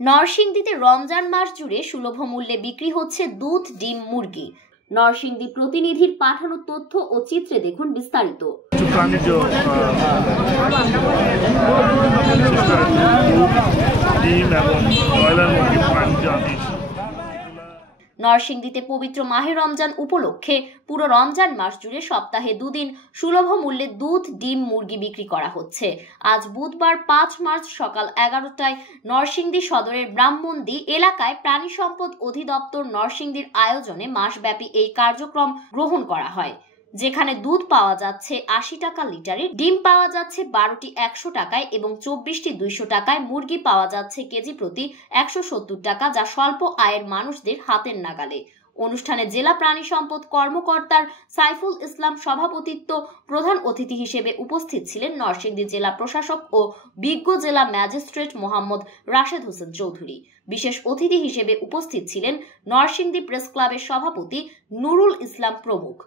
নরসিংদীতে রমজান মাস জুড়ে সুলভ মূল্যে বিক্রি হচ্ছে দুধ, ডিম, মুরগি। নরসিংদী প্রতিনিধির পাঠানো তথ্য ও চিত্রে দেখুন বিস্তারিত। নরসিংদীতে পবিত্র মাহে রমজান উপলক্ষে পুরো রমজান মাস জুড়ে সপ্তাহে দুদিন সুলভ মূল্যে দুধ, ডিম, মুরগি বিক্রি করা হচ্ছে। আজ বুধবার 5 মার্চ সকাল 11টায় নরসিংদী সদরের ব্রাহ্মণদী এলাকায় প্রাণী সম্পদ অধিদপ্তর নরসিংদীর আয়োজনে মাসব্যাপী এই কার্যক্রম গ্রহণ করা হয়, যেখানে দুধ পাওয়া যাচ্ছে 80 টাকা লিটারে, ডিম পাওয়া যাচ্ছে 12টি 100 টাকায় এবং 24টি 200 টাকায়, মুরগি পাওয়া যাচ্ছে কেজি প্রতি 170 টাকা, যা স্বল্প আয়ের মানুষদের হাতের নাগালে। অনুষ্ঠানে জেলা প্রাণী সম্পদ কর্মকর্তার সাইফুল ইসলাম সভাপতিত্ব, প্রধান অতিথি হিসেবে উপস্থিত ছিলেন নরসিংদী জেলা প্রশাসক ও বিজ্ঞ জেলা ম্যাজিস্ট্রেট মোহাম্মদ রাশেদ হোসেন চৌধুরী। বিশেষ অতিথি হিসেবে উপস্থিত ছিলেন নরসিংদী প্রেস ক্লাবের সভাপতি নুরুল ইসলাম প্রমুখ।